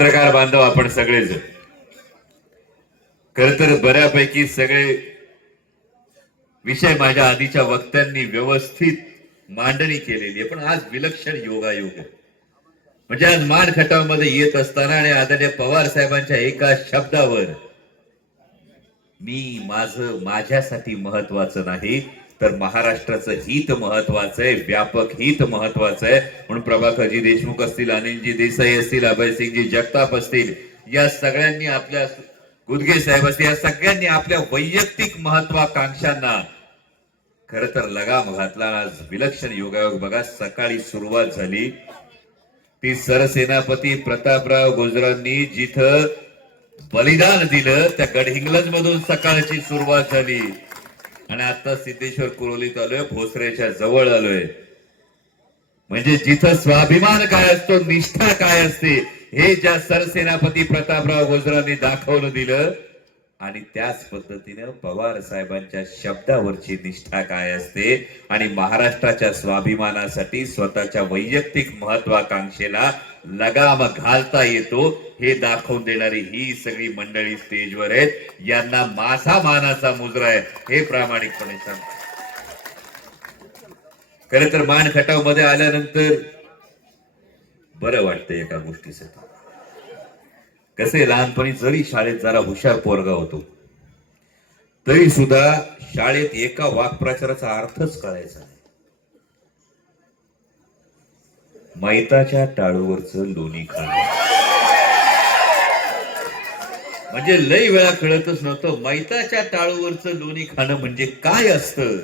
पत्रकार बांधव आपण सगळेच खर तर बऱ्यापैकी सगळे विषय माझ्या आधीच्या वक्त्यांनी व्यवस्थित मांडणी केलेली आहे, पण आज विलक्षण योगायोग आहे. म्हणजे आज मान खटावमध्ये येत असताना आणि आदरणीय पवार साहेबांच्या एका शब्दावर मी माझ्यासाठी महत्वाचं नाही तर महाराष्ट्राचं हित महत्वाचं आहे, व्यापक हित महत्वाचं आहे. म्हणून प्रभाकरजी देशमुख असतील, अनिलजी देसाई असतील, अभयसिंगजी जगताप असतील, या सगळ्यांनी आपल्या गुदगे साहेब असतील, या सगळ्यांनी आपल्या वैयक्तिक महत्वाकांक्षांना खर तर लगाम घातला. आज विलक्षण योगायोग बघा. सकाळी सुरुवात झाली ती सरसेनापती प्रतापराव गोजरांनी जिथं बलिदान दिलं त्या गडहिंग्लज मधून सकाळची सुरुवात झाली आणि आता सिद्धेश्वर कुरोलीत आलोय, भोसऱ्याच्या जवळ आलोय. म्हणजे जिथं स्वाभिमान काय असतो, निष्ठा काय असते, हे ज्या सरसेनापती प्रतापराव गोजरांनी दाखवून दिलं. आणि त्याच पद्धतीने पवार साहेबांच्या शब्दावरची निष्ठा काय असते आणि महाराष्ट्राच्या स्वाभिमानासाठी स्वतःच्या वैयक्तिक महत्वाकांक्षेला लगाम घालता येतो हे दाखवून देणारी ही सगळी मंडळी स्टेजवर आहेत. यांना माझा मानाचा मुजरा आहे हे प्रामाणिकपणे सांगतो. खरं तर मान खटाव मध्ये आल्यानंतर बरं वाटतं एका गोष्टीसाठी. कसे लहानपणी जरी शाळेत जरा हुशार पोरगा होतो तरी सुद्धा शाळेत एका वाक्प्रचाराचा अर्थच कळायचा नाही. मैताच्या टाळूवरचं लोणी खाणं म्हणजे लई वेळा कळतच नव्हतं. मैताच्या टाळूवरचं लोणी खाणं म्हणजे काय असतं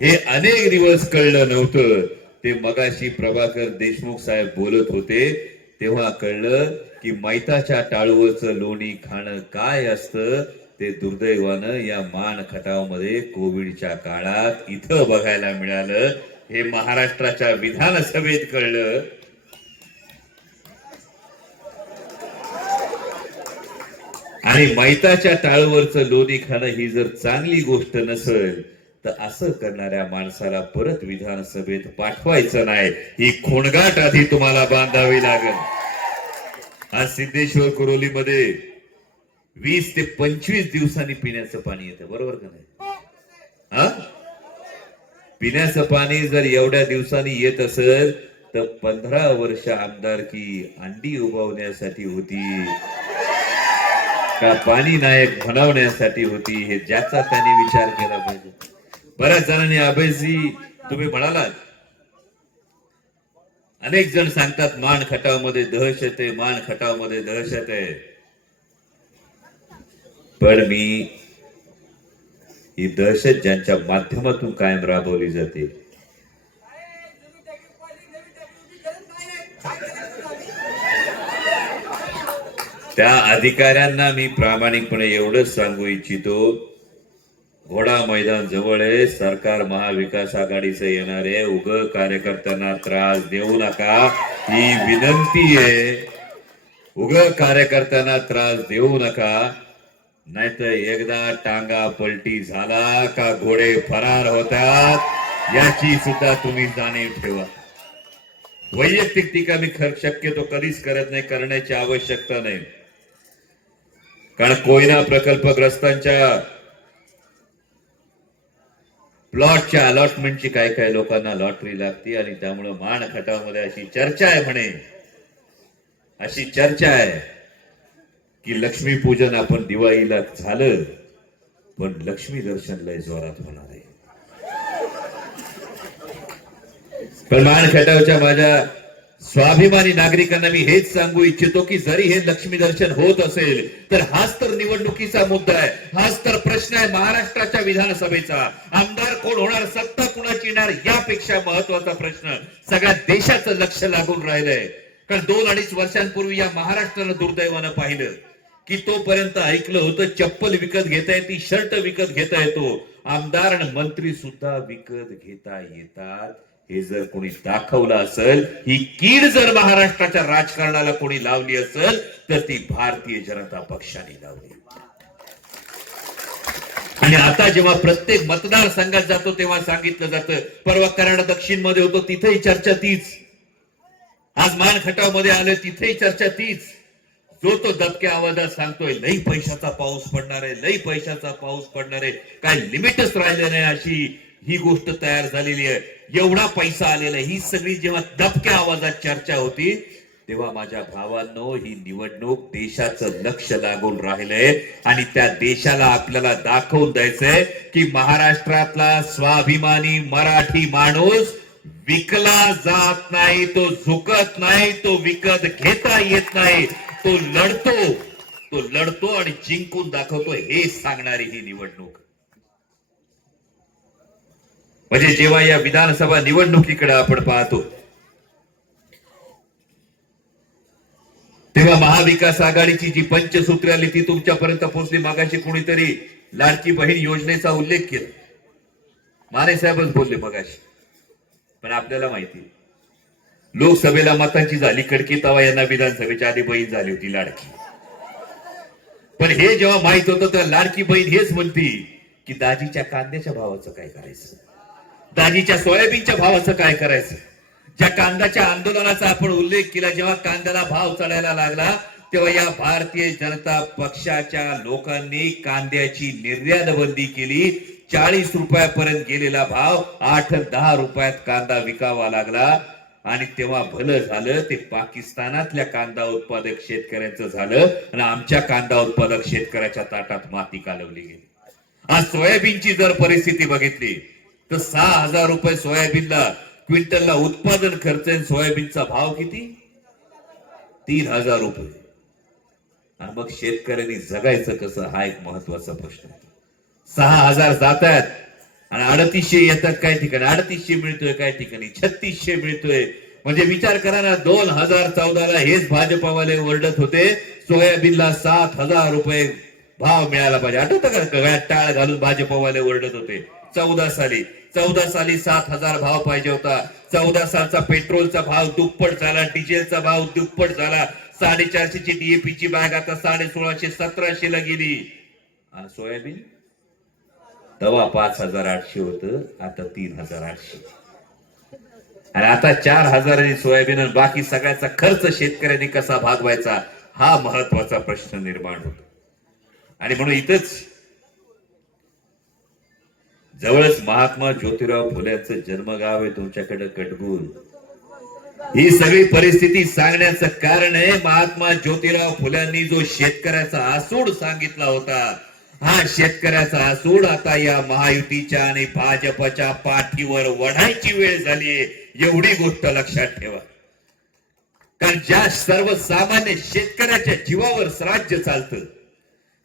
हे अनेक दिवस कळलं नव्हतं. ते मगाशी प्रभाकर देशमुख साहेब बोलत होते तेव्हा कळलं की मैताच्या टाळूवरचं लोणी खाणं काय असतं. ते दुर्दैवानं या मान खटावमध्ये कोविडच्या काळात इथं बघायला मिळालं. हे महाराष्ट्राच्या विधानसभेत कळलं. आणि मैताच्या टाळूवरचं लोणी खाणं ही जर चांगली गोष्ट नसेल तर असं करणाऱ्या माणसाला परत विधानसभेत पाठवायचं नाही. ही खोणगाट आधी तुम्हाला बांधावी लागेल. आज सिद्धेश्वर कुरोलीमध्ये 20 ते 25 दिवसांनी पिण्याचं पाणी येतं, बरोबर का नाही? पिण्याचं पाणी जर एवढ्या दिवसांनी येत असेल तर 15 वर्ष आमदारकी अंडी उगवण्यासाठी होती का पाणी नायक बनवण्यासाठी होती हे ज्याचा त्यांनी विचार केला पाहिजे. बऱ्याच जणांनी अभयजी तुम्ही म्हणालात, अनेक जण सांगतात मान खटाव मध्ये दहशत आहे, मान खटाव मध्ये दहशत आहे. पण मी ही दहशत ज्यांच्या माध्यमातून कायम राबवली जाते त्या अधिकाऱ्यांना मी प्रामाणिकपणे एवढंच सांगू इच्छितो, घोडा मैदान जवळ आहे, सरकार महाविकास आघाडीचं येणार आहे, उग कार्यकर्त्यांना त्रास देऊ नका ही विनंती आहे. उग कार्यकर्त्यांना त्रास देऊ नका, नाहीतर एकदा टांगा पलटी झाला का घोडे फरार होतात याची सुद्धा तुम्ही जाणीव ठेवा. वैयक्तिक टीका मी शक्यतो कधीच करत नाही, करण्याची आवश्यकता नाही. कारण कोयना प्रकल्पग्रस्तांच्या प्लॉटच्या अलॉटमेंटची काय लोकांना लॉटरी लागते आणि त्यामुळे मान खटावमध्ये अशी चर्चा आहे म्हणे, अशी चर्चा आहे की लक्ष्मीपूजन आपण दिवाळीला झालं पण लक्ष्मी दर्शन लय जोरात होणार आहे. पण मान खटावच्या माझ्या स्वाभिमानी नागरिकांना मी हेच सांगू इच्छितो की जरी हे लक्ष्मी दर्शन होत असेल तर हाच तर निवडणुकीचा मुद्दा आहे, हाच तर प्रश्न आहे महाराष्ट्राच्या विधानसभेचा. आमदार कोण होणार, सत्ता कुणाची येणार यापेक्षा महत्वाचा प्रश्न सगळ्या देशाचं लक्ष लागून राहिलंय. कारण 2-2.5 वर्षांपूर्वी या महाराष्ट्रानं दुर्दैवानं पाहिलं की तोपर्यंत ऐकलं होतं चप्पल विकत घेता येते, शर्ट विकत घेता येतो, आमदार आणि मंत्री सुद्धा विकत घेता येतात. हे जर कोणी दाखवलं असेल, ही कीड जर महाराष्ट्राच्या राजकारणाला कोणी लावली असेल तर ती भारतीय जनता पक्षाने लावली. आणि आता जेव्हा प्रत्येक मतदारसंघात जातो तेव्हा सांगितलं जातं, परवा कराड दक्षिण मध्ये होतो तिथेही चर्चा तीच, आज मान खटाव मध्ये आले तिथेही चर्चा तीच. तो दबक्या आवाजात सांगतोय लई पैशाचा पाऊस पडणार आहे, लई पैशाचा पाऊस पडणार आहे, काय लिमिटच राहिलं नाही अशी ही गोष्ट तयार झालेली आहे, एवढा पैसा आलेला आहे. ही सगळी जेव्हा दबक्या आवाजात चर्चा होती तेव्हा माझ्या भावांनो ही निवडणूक देशाचं लक्ष लागून राहिलंय आणि त्या देशाला आपल्याला दाखवून द्यायचंय की महाराष्ट्रातला स्वाभिमानी मराठी माणूस विकला जात नाही, तो झुकत नाही, तो विकत घेता येत नाही, तो लढतो आणि जिंकून दाखवतो, हे सांगणारी ही निवडणूक. म्हणजे जेव्हा या विधानसभा निवडणुकीकडे आपण पाहतो तेव्हा महाविकास आघाडीची जी पंचसूत्री आली ती तुमच्यापर्यंत पोहोचली. मागाशी कोणीतरी लाडकी बहीण योजनेचा उल्लेख केला, माने साहेबच बोलले मगाशी. पण आपल्याला माहिती लोकसभेला मतांची झाली कडकी, तवा यांना विधानसभेच्या आधी बहीण झाली होती लाडकी. पण हे जेव्हा माहित होतं तेव्हा लाडकी बहीण हेच म्हणती की दाजीच्या कांद्याच्या भावाचं काय करायचं, दाजीच्या सोयाबीनच्या भावाचं काय करायचं. ज्या कांद्याच्या आंदोलनाचा आपण उल्लेख केला, जेव्हा कांद्याला भाव चढायला लागला तेव्हा या भारतीय जनता पक्षाच्या लोकांनी कांद्याची निर्यात बंदी केली. 40 रुपयापर्यंत गेलेला भाव 8-10 रुपयात कांदा विकावा लागला. आणि तेव्हा भलं झालं ते पाकिस्तानातल्या कांदा उत्पादक शेतकऱ्यांचं झालं आणि आमच्या कांदा उत्पादक शेतकऱ्याच्या ताटात माती कालवली गेली. आज सोयाबीनची जर परिस्थिती बघितली तर 6,000 रुपये सोयाबीनला क्विंटलला उत्पादन खर्च आहे, सोयाबीनचा भाव किती 3,000 रुपये. आणि मग शेतकऱ्यांनी जगायचं कसं हा एक महत्वाचा प्रश्न आहे. 6,000 जात आहेत आणि 3,800 येतात, काही ठिकाणी 3,800 मिळतोय, काही ठिकाणी 3,600 मिळतोय. म्हणजे विचार करा ना, 2014ला हेच भाजपावाले ओरडत होते सोयाबीनला 7,000 रुपये भाव मिळाला पाहिजे. आठवतं का, गळ्यात टाळ घालून भाजपावाले ओरडत होते. 14 साली 7,000 भाव पाहिजे होता. 14 सालचा पेट्रोलचा भाव दुप्पट झाला, डिझेलचा भाव दुप्पट झाला. 450 ची डीएपीची बॅग आता 1650-1700 ला गेली. आणि सोयाबीन तेव्हा 5,800 होतं, आता 3,800. आणि आता 4,000 सोयाबीन आणि बाकी सगळ्याचा खर्च शेतकऱ्यांनी कसा भागवायचा हा महत्वाचा प्रश्न निर्माण होतो. आणि म्हणून इथंच जवळच महात्मा ज्योतिराव फुलेंचं जन्मगाव आहे तुमच्याकडे कटगुल. ही सगळी परिस्थिती सांगण्याचं कारण आहे महात्मा ज्योतिराव फुल्यांनी जो शेतकऱ्याचा आसूड सांगितला होता, हा शेतकऱ्याचा आसूड आता या महायुतीच्या आणि भाजपच्या पाठीवर वढायची वेळ झालीये, एवढी गोष्ट लक्षात ठेवा. कारण ज्या सर्वसामान्य शेतकऱ्याच्या जीवावर राज्य चालतं,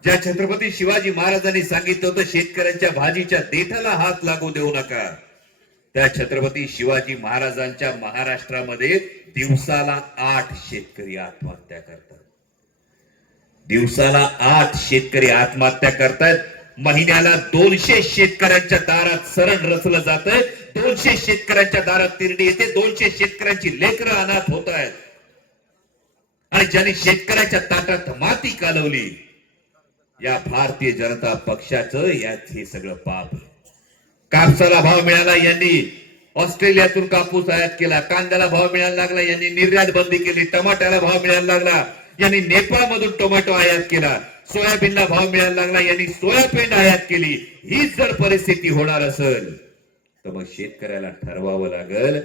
ज्या छत्रपती शिवाजी महाराजांनी सांगितलं होतं शेतकऱ्यांच्या भाजीच्या देठाला हात लागू देऊ नका, त्या छत्रपती शिवाजी महाराजांच्या महाराष्ट्रामध्ये दिवसाला 8 शेतकरी आत्महत्या करतात. दिवसाला 8 शेतकरी आत्महत्या करतात. महिन्याला 200 शेतकऱ्यांच्या दारात सरण रचलं जातंय, 200 शेतकऱ्यांच्या दारात तिरडी येते, 200 शेतकऱ्यांची लेकरं अनाथ होत आहेत. आणि ज्यांनी शेतकऱ्याच्या ताटात माती कालवली या भारतीय जनता पक्षाचं, यात हे सगळं पाप. कापसाला भाव मिळाला, यांनी ऑस्ट्रेलियातून कापूस आयात केला. कांद्याला भाव मिळायला लागला, यांनी निर्यात बंदी केली. टमाट्याला भाव मिळायला लागला, यांनी नेपाळमधून टोमॅटो आयात केला. सोयाबीनला भाव मिळायला लागला, यांनी सोयाबीन आयात केली. हीच जर परिस्थिती होणार असेल तर मग शेतकऱ्याला ठरवावं लागेल,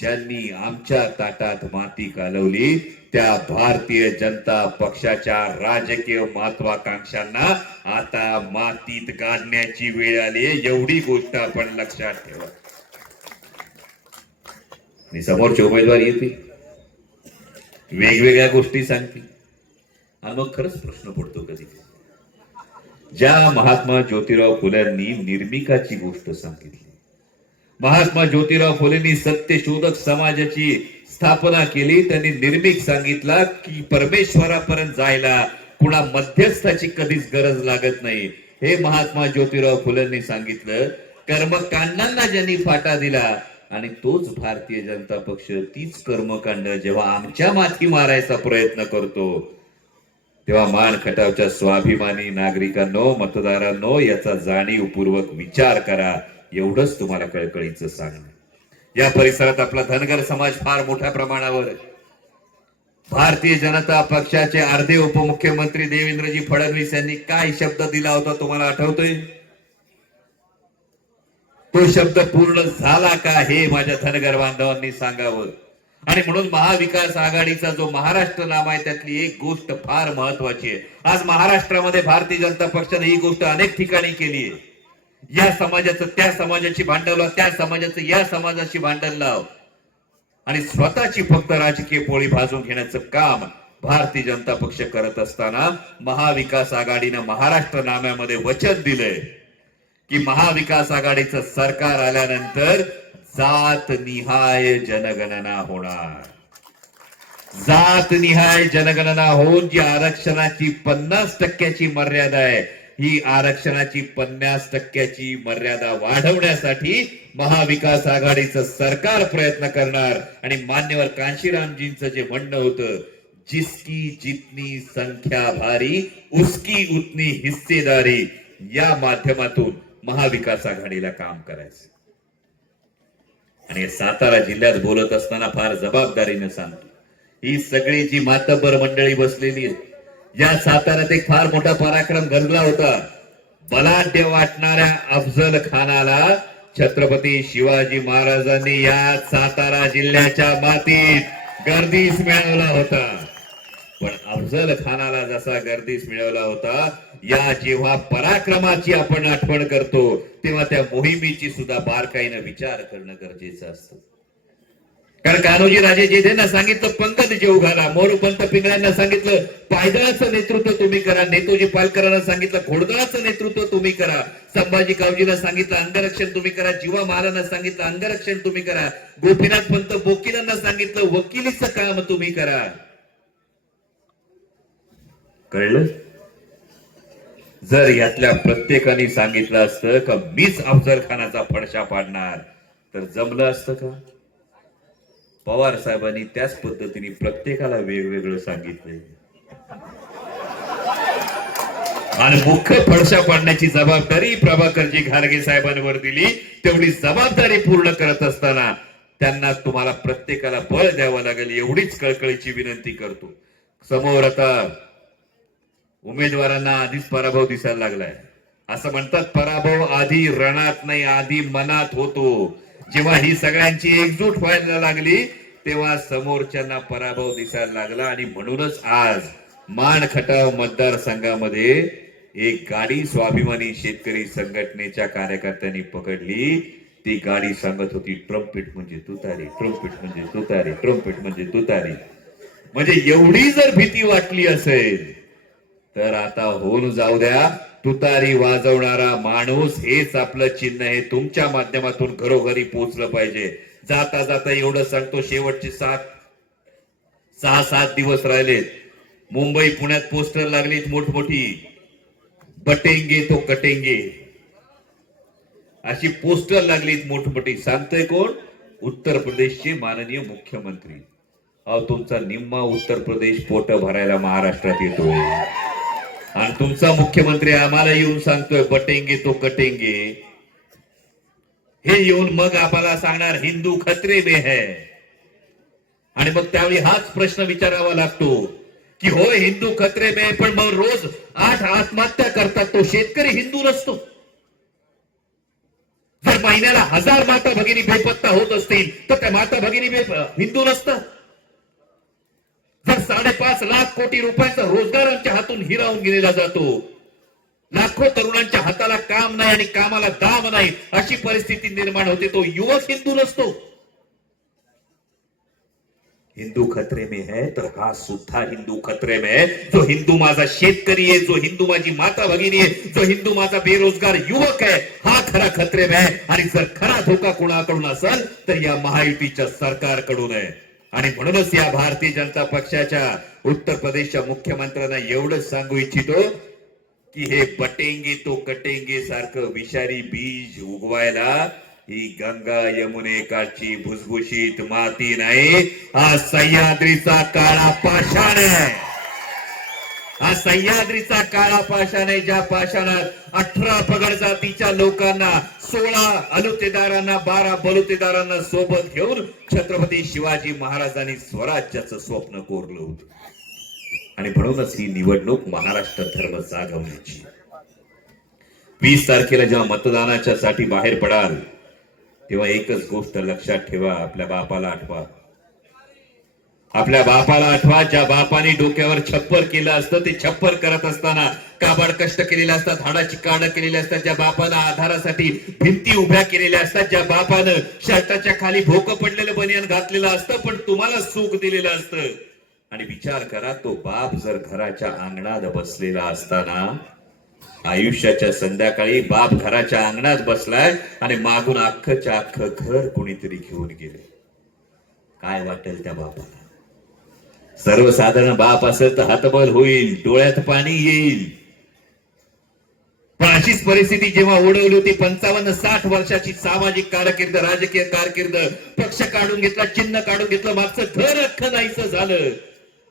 ज्यांनी आमच्या ताटात माती कालवली त्या भारतीय जनता पक्षाच्या राजकीय महत्वाकांक्षांना आता मातीत गाडण्याची वेळ आली. एवढी गोष्ट आपण लक्षात ठेवा. समोरचे उमेदवार येतील, वेगवेगळ्या गोष्टी सांगतील आणि मग खरंच प्रश्न पडतो कधी, ज्या महात्मा ज्योतिराव फुल्यांनी निर्मिकाची गोष्ट सांगितली, महात्मा ज्योतिराव फुलेंनी सत्यशोधक समाजाची स्थापना केली, त्यांनी निर्मिक सांगितला की परमेश्वरापर्यंत जायला कुणा मध्यस्थाची कधीच गरज लागत नाही. हे महात्मा ज्योतिराव फुलेंनी सांगितलं. कर्मकांडांना ज्यांनी फाटा दिला आणि तोच भारतीय जनता पक्ष तीच कर्मकांड जेव्हा आमच्या माथी मारायचा प्रयत्न करतो तेव्हा मान खटावच्या स्वाभिमानी नागरिकांनो, मतदारांनो, याचा जाणीवपूर्वक विचार करा. एवढंच तुम्हाला कळकळीचं सांगणं. या परिसरात आपला धनगर समाज फार मोठ्या प्रमाणावर भारतीय जनता पक्षाचे अर्धे उपमुख्यमंत्री देवेंद्रजी फडणवीस यांनी काय शब्द दिला होता तुम्हाला आठवतोय? तो शब्द पूर्ण झाला का हे माझ्या धनगर बांधवांनी सांगावं. आणि म्हणून महाविकास आघाडीचा जो महाराष्ट्र नाम आहे त्यातली एक गोष्ट फार महत्वाची आहे. आज महाराष्ट्रामध्ये भारतीय जनता पक्षाने ही गोष्ट अनेक ठिकाणी केली आहे. या समाजाचं त्या समाजाची भांडण लाव, त्या समाजाचं या समाजाची भांडण लाव आणि स्वतःची फक्त राजकीय पोळी भाजून घेण्याचं काम भारतीय जनता पक्ष करत असताना महाविकास आघाडीनं महाराष्ट्र नाम्यामध्ये वचन दिलंय की महाविकास आघाडीचं सरकार आल्यानंतर जात निहाय जनगणना होणार. जात निहाय जनगणना होऊन जी आरक्षणाची 50% मर्यादा आहे, ही आरक्षणाची 50% मर्यादा वाढवण्यासाठी महाविकास आघाडीचं सरकार प्रयत्न करणार. आणि मान्यवर कांशीरामजींचं जे म्हणणं होतं, जिसकी जितनी संख्या भारी उसकी उतनी हिस्सेदारी, या माध्यमातून महाविकास आघाडीला काम करायचं. आणि सातारा जिल्ह्यात बोलत असताना फार जबाबदारीने सांगतो, ही सगळी जी मातब्बर मंडळी बसलेली आहे, या साताऱ्यात एक फार मोठा पराक्रम घडला होता. बलाढ्य वाटणाऱ्या अफजल खानाला छत्रपती शिवाजी महाराजांनी या सातारा जिल्ह्याच्या मातीत गर्दीस मिळवला होता. पण अफजल खानाला जसा गर्दीस मिळवला होता, या जेव्हा पराक्रमाची आपण आठवण करतो तेव्हा त्या मोहिमेची सुद्धा बारकाईनं विचार करणं गरजेचं असतं. कारण कान्होजी राजे जेधेंना सांगितलं पंकज जेऊ घाला, मोरूपंत पिंगळ्यांना सांगितलं पायदळाचं नेतृत्व तुम्ही करा, नेतोजी पालकरांना सांगितलं घोडदळाचं नेतृत्व तुम्ही करा, संभाजी कावजीला सांगितलं अंगरक्षण तुम्ही करा, जीवा महाराजांना सांगितलं अंगरक्षण तुम्ही करा, गोपीनाथ पंत बोकीलांना सांगितलं वकिलीचं काम तुम्ही करा. कळलं? जर यातल्या प्रत्येकाने सांगितलं असतं का मीच अफजल खानाचा फडशा पाडणार तर जमलं असतं का? पवार साहेबांनी त्याच पद्धतीने प्रत्येकाला वेगवेगळं सांगितलंय आणि मुख्य फडशा पाडण्याची जबाबदारी प्रभाकरजी घारगे साहेबांवर दिली. तेवढी जबाबदारी पूर्ण करत असताना त्यांना तुम्हाला प्रत्येकाला बळ द्यावं लागेल एवढीच कळकळीची विनंती करतो. समोर आता उमेदवारांना आधीच पराभव दिसायला लागलाय. असं म्हणतात पराभव आधी रणात नाही आधी मनात होतो. जेव्हा ही सगळ्यांची एकजूट व्हायला लागली तेव्हा समोरच्यांना पराभव दिसायला लागला. आणि म्हणूनच आज मान खटाव मतदारसंघामध्ये एक गाडी स्वाभिमानी शेतकरी संघटनेच्या कार्यकर्त्यांनी पकडली. ती गाडी सांगत होती ट्रम्पेट म्हणजे तुतारी, ट्रम्पेट म्हणजे तुतारी, ट्रम्पेट म्हणजे तुतारी. म्हणजे एवढी जर भीती वाटली असेल तर आता होऊन जाऊ द्या. तुतारी वाजवणारा माणूस हेच आपलं चिन्ह आहे. तुमच्या माध्यमातून घरोघरी पोहोचलं पाहिजे. जाता जाता एवढं सांगतो, शेवटचे 6-7 दिवस राहिलेत. मुंबई पुण्यात पोस्टर लागलीत मोठमोठी, बटेंगे तो कटेंगे अशी पोस्टर लागलीत मोठमोठी. सांगतोय कोण? उत्तर प्रदेशचे माननीय मुख्यमंत्री. अहो तुमचा निम्मा उत्तर प्रदेश पोट भरायला महाराष्ट्रात येतोय आणि तुमचा मुख्यमंत्री आम्हाला येऊन सांगतोय बटेंगे तो कटेंगे. हे येऊन मग आम्हाला सांगणार हिंदू खतरे में है. आणि मग त्यावेळी हाच प्रश्न विचारावा लागतो की होय हिंदू खतरे में, पण मग रोज 8 आत्महत्या करतात तो शेतकरी हिंदू नसतो? जर महिन्याला 1000 माता भगिनी बेपत्ता होत असतील तर त्या माता भगिनी हिंदू नसतात? जर 5.5 लाख कोटी रुपयांचा रोजगारांच्या हातून हिरावून गेलेला जातो, लाखो तरुणांच्या हाताला काम नाही आणि कामाला दाम नाही अशी परिस्थिती निर्माण होते, तो युवक हिंदू नसतो? हिंदू खतरे में है तर हा सुद्धा हिंदू खतरे में है. जो हिंदू माझा शेतकरी आहे, जो हिंदू माझी माता भगिनी आहे, जो हिंदू माझा बेरोजगार युवक आहे, हा खरा खतरे में आहे. आणि जर खरा धोका कोणाकडून असेल तर या महायुतीच्या सरकारकडून आहे. आणि म्हणूनच या भारतीय जनता पक्षाच्या उत्तर प्रदेशच्या मुख्यमंत्र्यांना एवढंच सांगू इच्छितो की हे बटेंगे तो कटेंगे सारखं विषारी बीज उगवायला ही गंगा यमुनेकाळची भुसभुशीत माती नाही, हा सह्याद्रीचा काळा पाषाण आहे. हा सह्याद्रीचा काळा पाषाण आहे, ज्या पाषाणात 18 पगड जातीच्या लोकांना, 16 अलुतेदारांना, 12 बलुतेदारांना सोबत घेऊन छत्रपती शिवाजी महाराजांनी स्वराज्याचं स्वप्न कोरलं होतं. आणि म्हणूनच ही निवडणूक महाराष्ट्र धर्म जागवण्याची. 20 तारखेला जेव्हा मतदानाच्या साठी बाहेर पडाल तेव्हा एकच गोष्ट लक्षात ठेवा, आपल्या बापाला आठवा. आपल्या बापाला आठवा, ज्या बापाने डोक्यावर छप्पर केलं असतं, ते छप्पर करत असताना काबाड कष्ट केलेले असतात, हाडाची काढ केलेली असतात, ज्या बापानं आधारासाठी भिंती उभ्या केलेल्या असतात, ज्या बापानं शर्टाच्या खाली भोकं पडलेलं बनियान घातलेलं असतं पण तुम्हाला सुख दिलेलं असतं. आणि विचार करा, तो बाप जर घराच्या अंगणात बसलेला असताना, आयुष्याच्या संध्याकाळी बाप घराच्या अंगणात बसलाय आणि मागून अख्खच्या अख्खं घर कुणीतरी घेऊन गेले, काय वाटेल त्या बापाला? सर्वसाधारण बाप असेल तर हातबल होईल, डोळ्यात पाणी येईल. पण अशीच परिस्थिती जेव्हा ओढवली होती, 55-60 वर्षाची सामाजिक कारकीर्द, राजकीय कारकीर्द, पक्ष काढून घेतला, चिन्ह काढून घेतलं, मागचं घर अख्खं नाहीसं झालं.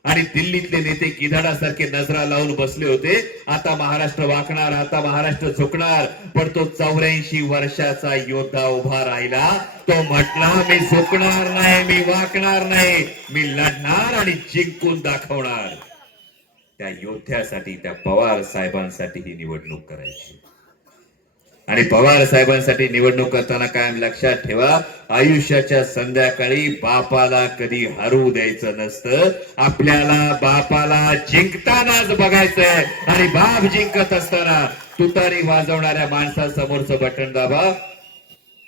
आणि दिल्लीतले नेते गिधाडासारखे नजरा लावून बसले होते, आता महाराष्ट्र वाकणार, आता महाराष्ट्र झुकणार. पण तो 84 वर्षाचा योद्धा उभा राहिला, तो म्हटला मी झुकणार नाही, मी वाकणार नाही, मी लढणार आणि जिंकून दाखवणार. त्या योद्ध्यासाठी, त्या पवार साहेबांसाठी ही निवडणूक करायची. आणि पवार साहेबांसाठी निवडणूक करताना कायम लक्षात ठेवा, आयुष्याच्या संध्याकाळी बापाला कधी हरू द्यायचं नसतं. आपल्याला बापाला जिंकतानाच बघायचंय. आणि बाप जिंकत असताना तुतारी वाजवणाऱ्या माणसासमोरचं बटन दाबा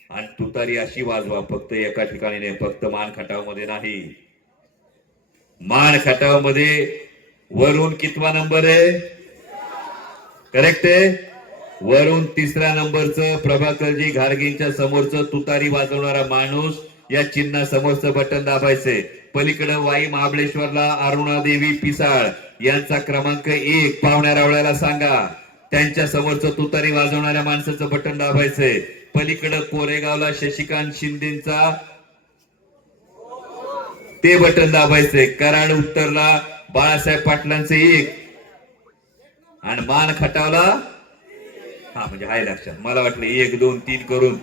आणि तुतारी अशी वाजवा, फक्त एका ठिकाणी नाही, फक्त मान खटाव मध्ये नाही. मान खटाव मध्ये वरून कितवा नंबर आहे? करेक्ट आहे. वरून 3ऱ्या नंबरचं प्रभाकरजी घारगेंच्या समोरचं तुतारी वाजवणारा माणूस, या चिन्हा समोरचं बटन दाबायचंय. पलीकडे वाई महाबळेश्वरला अरुणादेवी पिसाळ यांचा क्रमांक 1 पाहुण्या रावळ्याला सांगा, त्यांच्या समोरचं तुतारी वाजवणाऱ्या माणसाचं बटन दाबायचंय. पलीकडे कोरेगावला शशिकांत शिंदेचा ते बटन दाबायचंय. कराड उत्तरला बाळासाहेब पाटलांचे 1 आणि मान खटावला, हा म्हणजे हाय लक्षात. मला वाटलं 1, 2, 3 करून,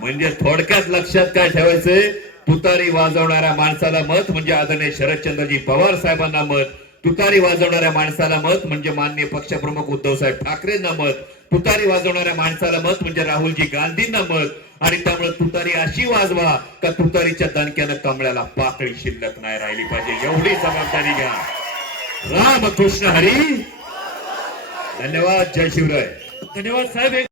म्हणजे थोडक्यात लक्षात काय ठेवायचंय, तुतारी वाजवणाऱ्या माणसाला मत म्हणजे आदरणीय शरदचंद्रजी पवार साहेबांना मत, तुतारी वाजवणाऱ्या माणसाला मत म्हणजे माननीय पक्षप्रमुख उद्धवसाहेब ठाकरेंना मत, तुतारी वाजवणाऱ्या माणसाला मत म्हणजे राहुलजी गांधींना मत. आणि त्यामुळे तुतारी अशी वाजवा का तुतारीच्या दणक्यानं कमळ्याला पाकळी शिल्लक नाही राहिली पाहिजे, एवढी जबाबदारी घ्या. रामकृष्ण हरी. धन्यवाद. जय शिवराय. धन्यवाद साहेब.